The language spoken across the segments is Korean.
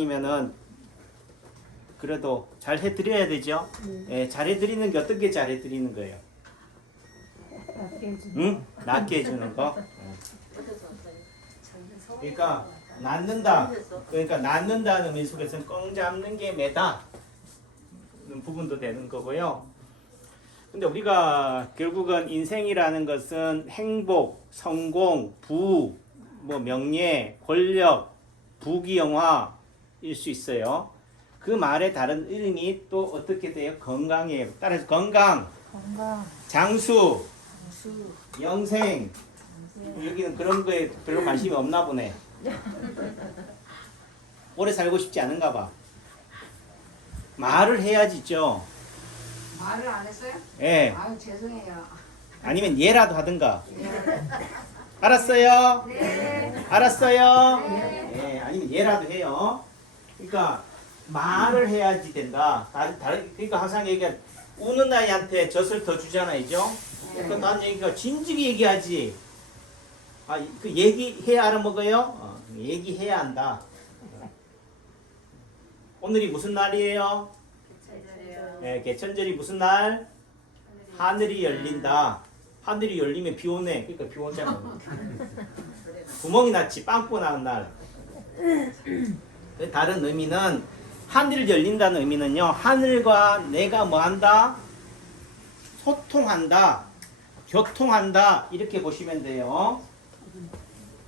이면은 그래도 잘 해드려야 되죠. 예, 잘 해드리는 게 어떻게 잘 해드리는 거예요? 응? 낫게 해주는 거. 그러니까 낫는다. 그러니까 낫는다는 의미 속에서는 꽁 잡는 게 매다. 부분도 되는 거고요. 근데 우리가 결국은 인생이라는 것은 행복, 성공, 부, 명예, 권력, 부귀영화일 수 있어요. 그 말의 다른 의미 또 어떻게 돼요? 건강이에요. 따라서 건강, 장수, 영생. 여기는 그런 거에 별로 관심이 없나 보네. 오래 살고 싶지 않은가 봐. 말을 해야지죠. 말을 안 했어요? 예. 아유 죄송해요. 아니면 얘라도 하든가. 알았어요? 네. 알았어요? 예. 아니면 얘라도 해요. 그러니까 말을 해야지 된다. 그러니까 항상 얘기한 우는 아이한테 젖을 더 주잖아요. 그러니까 난 얘기가 진즉이 얘기하지. 그 얘기해야 알아먹어요? 얘기해야 한다. 오늘이 무슨 날이에요? 네, 개천절이 무슨 날? 하늘이 열린다. 하늘이 열리면 비 오네. 그러니까 비 오잖아. 구멍이 났지. 빵꾸 나는 날. 다른 의미는 하늘이 열린다는 의미는요. 하늘과 내가 뭐 한다? 소통한다. 교통한다. 이렇게 보시면 돼요.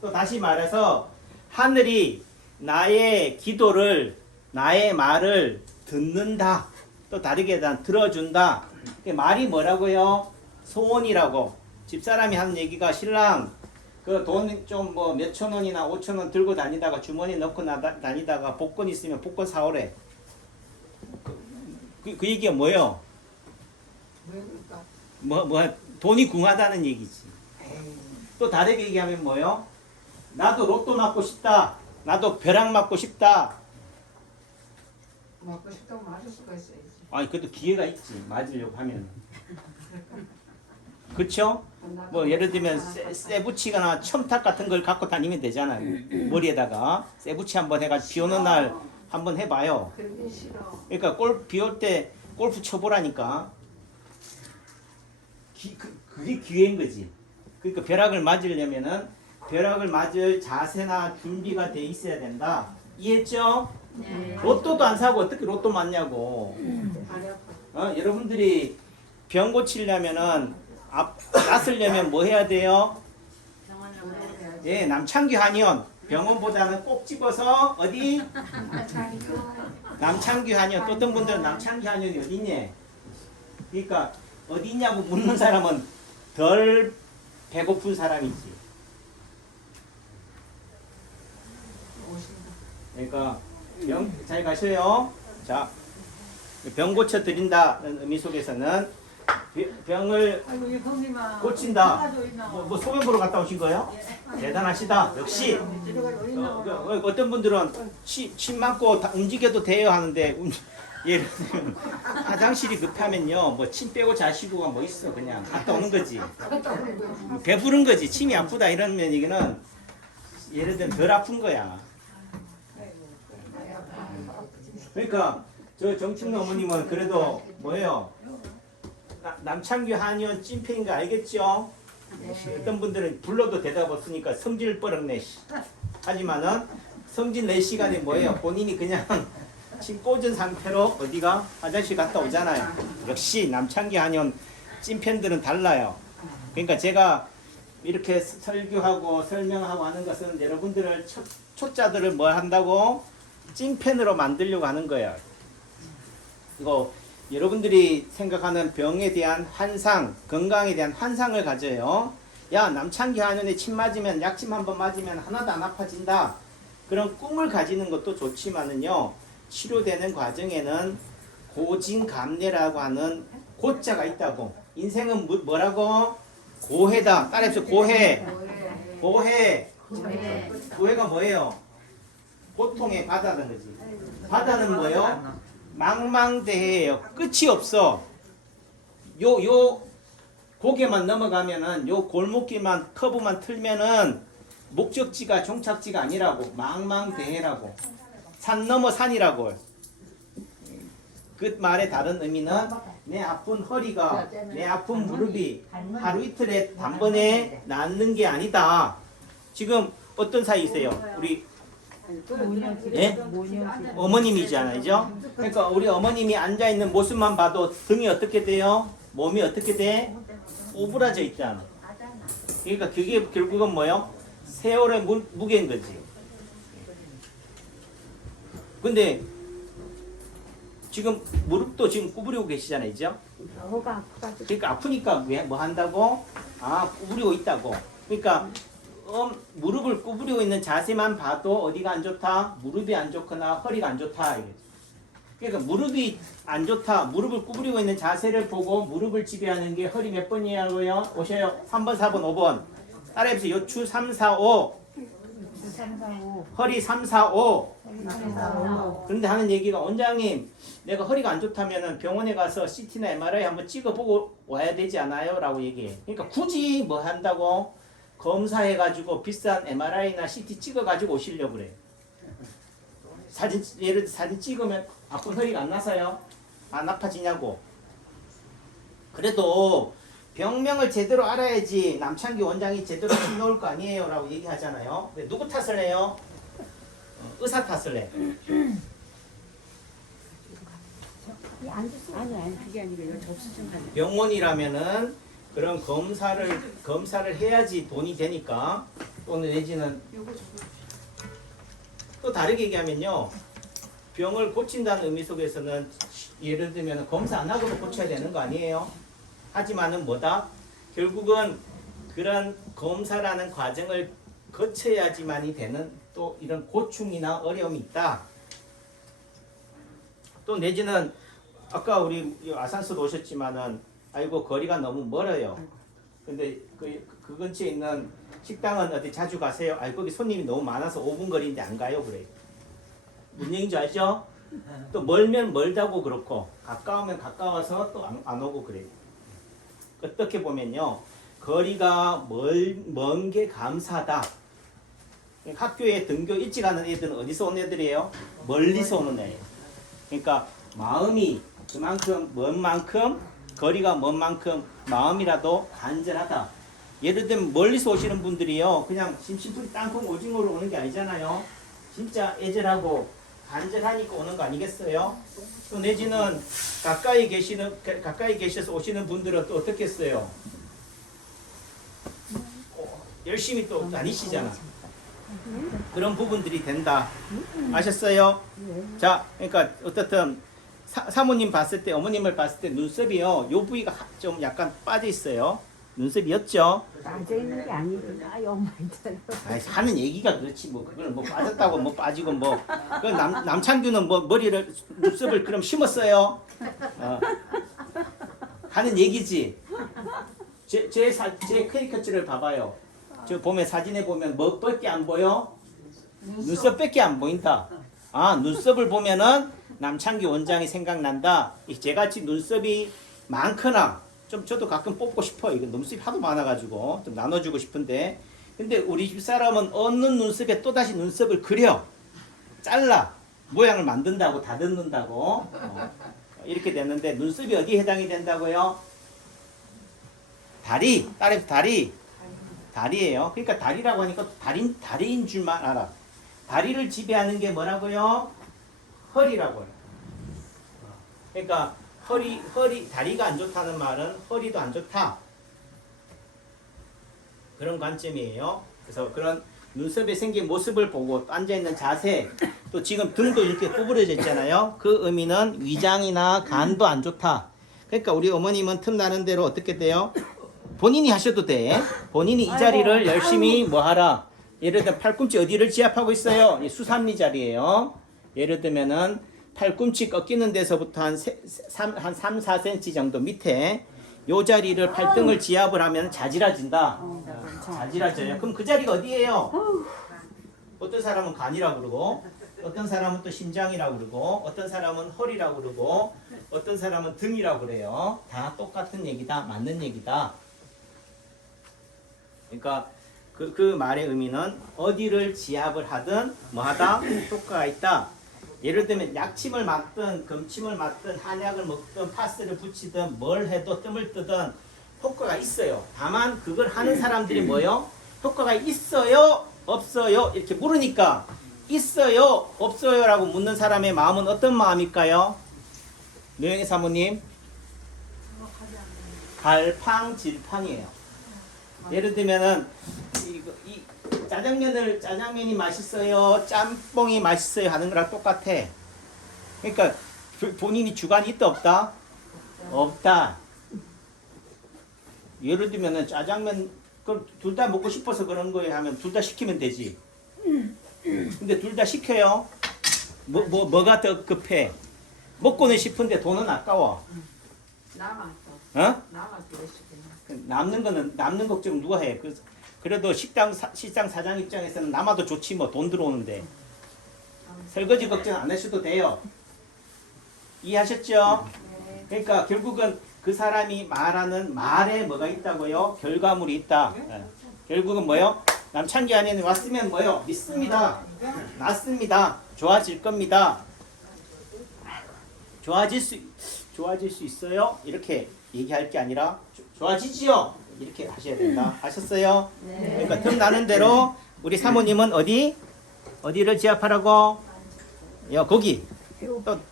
또 다시 말해서 하늘이 나의 기도를 나의 말을 듣는다. 또 다르게 들어준다. 말이 뭐라고요? 소원이라고. 집사람이 하는 얘기가 신랑 그 돈 좀 몇천 원이나 5천 원 들고 다니다가 주머니에 넣고 다니다가 복권 있으면 복권 사오래. 그 얘기가 뭐예요? 돈이 궁하다는 얘기지. 또 다르게 얘기하면 뭐예요? 나도 로또 맞고 싶다. 나도 벼락 맞고 싶다. 먹고 싶다고 맞을 수가 있어야지. 아니 그래도 기회가 있지. 맞으려고 하면. 그쵸? 예를 들면 쇠붙이거나 첨탑 같은 걸 갖고 다니면 되잖아요. 머리에다가 쇠붙이 한번 해가지고 비 오는 날 한번 해봐요. 그러기 싫어. 그러니까 비 올 때 골프 쳐보라니까. 그게 기회인 거지. 그러니까 벼락을 맞으려면은 벼락을 맞을 자세나 준비가 돼 있어야 된다. 이해했죠? 네. 로또도 안 사고 어떻게 로또 맞냐고. 여러분들이 병 고치려면은 낫으려면 뭐 해야 돼요? 예, 남창규 한의원. 병원보다는 꼭 집어서 어디? 남창규 한의원. 또 어떤 분들은 남창규 한의원이 어디 있냐? 그러니까 어디 있냐고 묻는 사람은 덜 배고픈 사람이지. 그러니까 잘 가셔요. 자, 병 고쳐 드린다는 의미 속에서는 병을 고친다. 소변 보러 갔다 오신 거예요? 대단하시다. 역시 어떤 분들은 침 맞고 움직여도 돼요 하는데 예를 들면 화장실이 급하면요 침 빼고 자시고가 뭐 있어 그냥 갔다 오는 거지. 배부른 거지. 침이 아프다 이러면 얘기는 예를 들면 덜 아픈 거야. 그러니까 저 정충래 어머님은 그래도 뭐예요? 남창규 한의원 찐팬인 거 알겠죠? 어떤 분들은 불러도 대답 없으니까 성질 뻘었네. 하지만은 성질 낼 시간에 뭐예요? 본인이 그냥 침 꽂은 상태로 어디가 화장실 갔다 오잖아요. 역시 남창규 한의원 찐팬들은 달라요. 그러니까 제가 이렇게 설교하고 설명하고 하는 것은 여러분들을 초짜들을 뭐 한다고? 찐팬으로 만들려고 하는 거예요. 이거 여러분들이 생각하는 병에 대한 환상, 건강에 대한 환상을 가져요. 야, 남창기 한의원에 침 맞으면 약침 한번 맞으면 하나도 안 아파진다. 그런 꿈을 가지는 것도 좋지만은요. 치료되는 과정에는 고진감래라고 하는 고자가 있다고. 인생은 뭐라고? 고해다. 따라해서 고해. 고해. 고해가 뭐예요? 고통의 바다는 거지. 바다는 뭐예요? 망망대해예요. 끝이 없어. 요 고개만 넘어가면은 요 골목길만 커브만 틀면은 목적지가 종착지가 아니라고. 망망대해라고. 산 넘어 산이라고. 그 말의 다른 의미는 내 아픈 허리가, 내 아픈 무릎이 하루 이틀에 단번에 낫는 게 아니다. 지금 어떤 사이세요? 우리 예? 어머님이잖아요, 그죠? 그러니까 우리 어머님이 앉아 있는 모습만 봐도 등이 어떻게 돼요? 몸이 어떻게 돼? 오그라져 있잖아. 그러니까 그게 결국은 뭐요? 세월의 무게인 거지. 근데 지금 무릎도 지금 구부리고 계시잖아요, 그죠? 그러니까 아프니까 왜 뭐 한다고? 아, 구부리고 있다고. 그러니까 무릎을 구부리고 있는 자세만 봐도 어디가 안 좋다? 무릎이 안 좋거나 허리가 안 좋다. 그러니까 무릎이 안 좋다. 무릎을 구부리고 있는 자세를 보고 무릎을 지배하는 게 허리 몇 번이냐고요? 오셔요. 3번, 4번, 5번. 따라해보세요. 요추 3, 4, 5. 허리 3, 4, 5. 그런데 하는 얘기가 원장님 내가 허리가 안 좋다면 병원에 가서 CT나 MRI 한번 찍어보고 와야 되지 않아요? 라고 얘기해. 그러니까 굳이 뭐 한다고? 검사해가지고 비싼 MRI나 CT 찍어가지고 오시려고 그래. 예를 들어 사진 찍으면 아픈 허리가 안 나서요? 안 아파지냐고. 그래도 병명을 제대로 알아야지 남창기 원장이 제대로 해놓을 거 아니에요 라고 얘기하잖아요. 근데 누구 탓을 해요? 의사 탓을 해. 아니 그게 아니라 이거 접수 좀 하는. 병원이라면은 그런 검사를 해야지 돈이 되니까 또는 내지는 또 다르게 얘기하면요. 병을 고친다는 의미 속에서는 예를 들면 검사 안 하고도 고쳐야 되는 거 아니에요? 하지만은 뭐다? 결국은 그런 검사라는 과정을 거쳐야지만이 되는 또 이런 고충이나 어려움이 있다. 또 내지는 아까 우리 아산서도 오셨지만은 아이고 거리가 너무 멀어요. 근데 그 근처에 있는 식당은 어디 자주 가세요? 아이 거기 손님이 너무 많아서 5분 거리인데 안 가요 그래. 무슨 얘기인지 알죠? 또 멀면 멀다고 그렇고 가까우면 가까워서 또 안 오고 그래요. 어떻게 보면요. 거리가 먼 게 감사하다. 학교에 등교 일찍 가는 애들은 어디서 온 애들이에요? 멀리서 오는 애예요. 그러니까 마음이 그만큼 먼 만큼 거리가 먼 만큼 마음이라도 간절하다. 예를 들면 멀리서 오시는 분들이요. 그냥 심심풀이 땅콩 오징어로 오는 게 아니잖아요. 진짜 애절하고 간절하니까 오는 거 아니겠어요? 또 내지는 가까이 계셔서 오시는 분들은 또 어떻게 했어요? 열심히 또 다니시잖아. 그런 부분들이 된다. 아셨어요? 자, 그러니까 어떻든 사모님 봤을 때, 어머님을 봤을 때 눈썹이요. 요 부위가 좀 약간 빠져 있어요. 눈썹이었죠? 빠져 있는 게 아니구나. 영만처럼. 아이, 하는 얘기가 그렇지 뭐 그걸 뭐 빠졌다고 뭐 빠지고 뭐. 그 남창규는 뭐 머리를 눈썹을 그럼 심었어요. 하는 얘기지. 제 캐리커처를 봐봐요. 저 보면 사진에 보면 뭐밖에 안 보여? 눈썹밖에 안 보인다. 아, 눈썹을 보면은 남창기 원장이 생각난다. 제같이 눈썹이 많거나 좀 저도 가끔 뽑고 싶어. 이거 눈썹이 하도 많아가지고 좀 나눠주고 싶은데. 근데 우리 집 사람은 얻는 눈썹에 또다시 눈썹을 그려. 잘라. 모양을 만든다고 다듬는다고. 이렇게 됐는데 눈썹이 어디에 해당이 된다고요? 다리. 딸의 다리. 다리예요. 그러니까 다리라고 하니까 다리인 줄만 알아. 다리를 지배하는 게 뭐라고요? 허리라고 해요. 그러니까 다리가 안 좋다는 말은 허리도 안 좋다. 그런 관점이에요. 그래서 그런 눈썹에 생긴 모습을 보고 앉아있는 자세, 또 지금 등도 이렇게 구부러져 있잖아요. 그 의미는 위장이나 간도 안 좋다. 그러니까 우리 어머님은 틈나는 대로 어떻게 돼요? 본인이 하셔도 돼. 본인이 이 자리를 열심히 뭐 하라. 예를 들면 팔꿈치 어디를 지압하고 있어요? 이 수삼리 자리예요. 예를 들면은 팔꿈치 꺾이는 데서부터 한 3, 4cm 정도 밑에 요 자리를 팔등을 지압을 하면 자지러진다. 자지러져요. 그럼 그 자리가 어디예요? 어떤 사람은 간이라고 그러고 어떤 사람은 또 심장이라고 그러고 어떤 사람은 허리라고 그러고 어떤 사람은 등이라고 그래요. 다 똑같은 얘기다. 맞는 얘기다. 그러니까 그 말의 의미는 어디를 지압을 하든 뭐하다 효과가 있다. 예를 들면 약침을 맞든 금침을 맞든 한약을 먹든 파스를 붙이든 뭘 해도 뜸을 뜨든 효과가 있어요. 다만 그걸 하는 사람들이 뭐요? 효과가 있어요? 없어요? 이렇게 물으니까 있어요? 없어요? 라고 묻는 사람의 마음은 어떤 마음일까요? 노영희 사모님 갈팡질팡이에요. 예를 들면은 이 짜장면이 맛있어요, 짬뽕이 맛있어요 하는 거랑 똑같아. 그러니까 본인이 주관이 있다 없다? 없다. 예를 들면은 짜장면 둘 다 먹고 싶어서 그런 거에 하면 둘 다 시키면 되지. 근데 둘 다 시켜요. 뭐가 더 급해? 먹고는 싶은데 돈은 아까워. 남았어. 어? 남았어. 시키는. 남는 걱정 누가 해? 그래도 식당 사장 입장에서는 남아도 좋지 뭐 돈 들어오는데. 설거지 걱정 안 하셔도 돼요. 이해하셨죠? 그러니까 결국은 그 사람이 말하는 말에 뭐가 있다고요? 결과물이 있다. 결국은 뭐요? 남창기 안에는 왔으면 뭐요? 믿습니다. 낫습니다. 좋아질 겁니다. 좋아질 수 있어요? 이렇게 얘기할 게 아니라 좋아지지요? 이렇게 하셔야 된다. 아셨어요? 그러니까 틈나는 대로 우리 사모님은 어디를 지압하라고? 거기.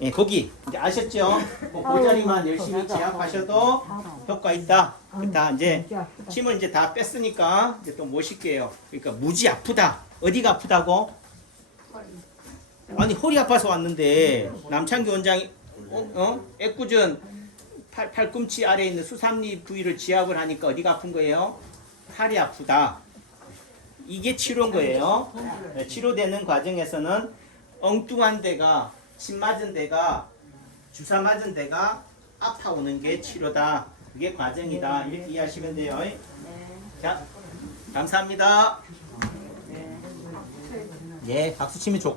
예, 거기. 이제 아셨죠? 그 자리만 열심히 지압하셔도 효과 있다. 다 이제 침을 이제 다 뺐으니까 이제 또 모실게요. 그러니까 무지 아프다. 어디가 아프다고? 아니 허리 아파서 왔는데 남창기 원장이 애꿎은 팔꿈치 아래에 있는 수삼리 부위를 지압을 하니까 어디가 아픈 거예요? 팔이 아프다. 이게 치료인 거예요. 치료되는 과정에서는 엉뚱한 데가 침 맞은 데가 주사 맞은 데가 아파오는 게 치료다. 그게 과정이다. 이렇게 이해하시면 돼요. 자, 감사합니다. 예, 박수 치면 좋고.